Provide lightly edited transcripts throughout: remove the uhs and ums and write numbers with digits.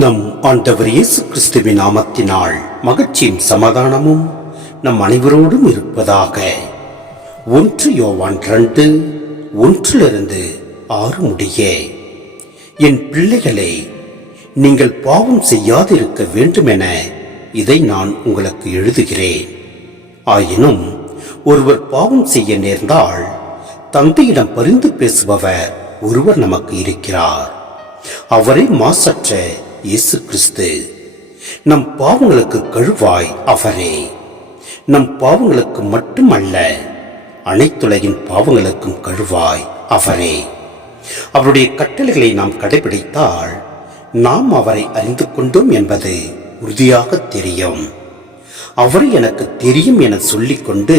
நம் ஆண்டவர் இயேசு கிறிஸ்துவின் நாமத்தினால் மகிழ்ச்சியும் சமாதானமும் நம் அனைவரோடும் இருப்பதாக. 1 யோவான் 2:1-6 முடிய. என் பிள்ளைகளே, நீங்கள் பாவம் செய்யாதிருக்க வேண்டுமென இதை நான் உங்களுக்கு எழுதுகிறேன். ஆயினும் ஒருவர் பாவம் செய்ய நேர்ந்தால் தந்தையிடம் பரிந்து பேசுபவர் ஒருவர் நமக்கு இருக்கிறார். அவரே மாசற்ற இயேசு கிறிஸ்து. நம் பாவங்களுக்கு கழுவாய் அவரே. நம் பாவங்களுக்கு மட்டுமல்ல, அனைத்துலகின் பாவங்களுக்கும் கழுவாய் அவரே. அவருடைய கட்டளைகளை நாம் கடைபிடித்தால் நாம் அவரை அறிந்து கொண்டோம் என்பது உறுதியாக தெரியும். அவரை எனக்கு தெரியும் என சொல்லிக்கொண்டு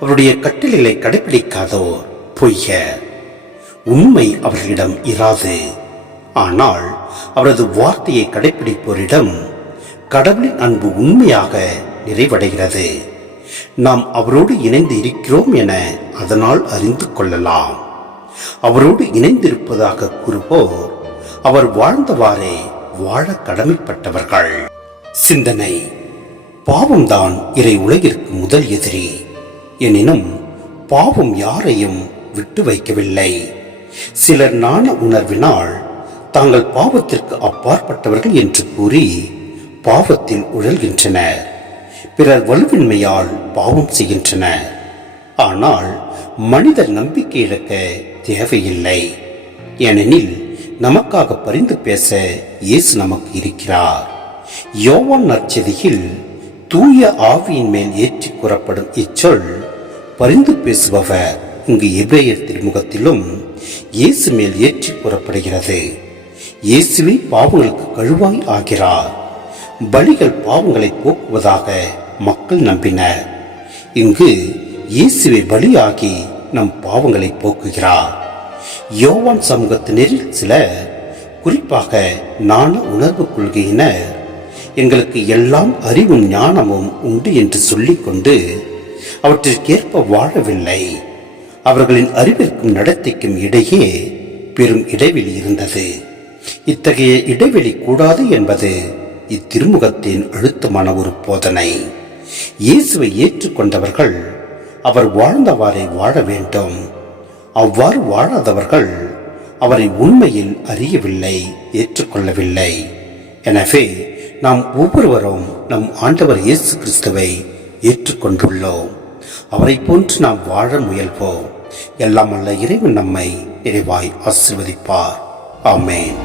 அவருடைய கட்டளைகளை கடைபிடிக்காதோர் பொய்யர். உண்மை அவர்களிடம் இராது. ஆனால் அவரது வார்த்தையை கடைபிடிப்போரிடம் கடவுளின் அன்பு உண்மையாக நிறைவடைகிறது. நாம் அவரோடு இணைந்து இருக்கிறோம் என அதனால் அறிந்து கொள்ளலாம். அவரோடு இணைந்திருப்பதாக கூறுவோர் அவர் வாழ்ந்தவாறே வாழ கடமைப்பட்டவர்கள். சிந்தனை: பாவம்தான் இறை உலகிற்கு முதல் எதிரி. எனினும் பாவம் யாரையும் விட்டு வைக்கவில்லை. சிலர் நாண உணர்வினால் தாங்கள் பாவத்திற்கு அப்பாற்பட்டவர்கள் என்று கூறி பாவத்தில் உழல்கின்றனர். பிறர் வலுவின்மையால் பாவம் செய்கின்றனர். ஆனால் மனிதர் நம்பிக்கை இழக்க தேவையில்லை. ஏனெனில் நமக்காக பரிந்து பேச இயேசு நமக்கு இருக்கிறார். யோவான் நற்செய்தியில் தூய ஆவியின் மேல் ஏற்றி கூறப்படும் இச்சொல் பரிந்து பேசுபவர் இங்கு எபிரேயர் திருமுகத்திலும் இயேசு மேல் ஏற்றி கூறப்படுகிறது. இயேசுவே பாவங்களுக்கு கழுவாய் ஆகிறார். பலிகள் பாவங்களை போக்குவதாக மக்கள் நம்பினர். இங்கு இயேசுவே பலியாகி நம் பாவங்களை போக்குகிறார். யோவான் சமூகத்தினரில் சிலர், குறிப்பாக நாண உணர்வு கொள்கையினர், எங்களுக்கு எல்லாம் அறிவும் ஞானமும் உண்டு என்று சொல்லிக்கொண்டு அவற்றிற்கேற்ப வாழவில்லை. அவர்களின் அறிவிற்கும் நடத்தைக்கும் இடையே பெரும் இடைவெளி இருந்தது. இத்தகைய இடைவெளி கூடாது என்பது இத்திருமுகத்தின் அழுத்தமான ஒரு போதனை. இயேசுவை ஏற்றுக்கொண்டவர்கள் அவர் வாழ்ந்தவாறே வாழ வேண்டும். அவ்வாறு வாழாதவர்கள் அவரை உண்மையில் அறியவில்லை, ஏற்றுக்கொள்ளவில்லை. எனவே நாம் ஒவ்வொருவரும் நம் ஆண்டவர் இயேசு கிறிஸ்துவை ஏற்றுக்கொண்டுள்ளோம். அவரை போன்று நாம் வாழ முயல்வோம். எல்லாம் அல்ல இறைவன் நம்மை நிறைவாய் ஆசீர்வதிப்பார். ஆமென்.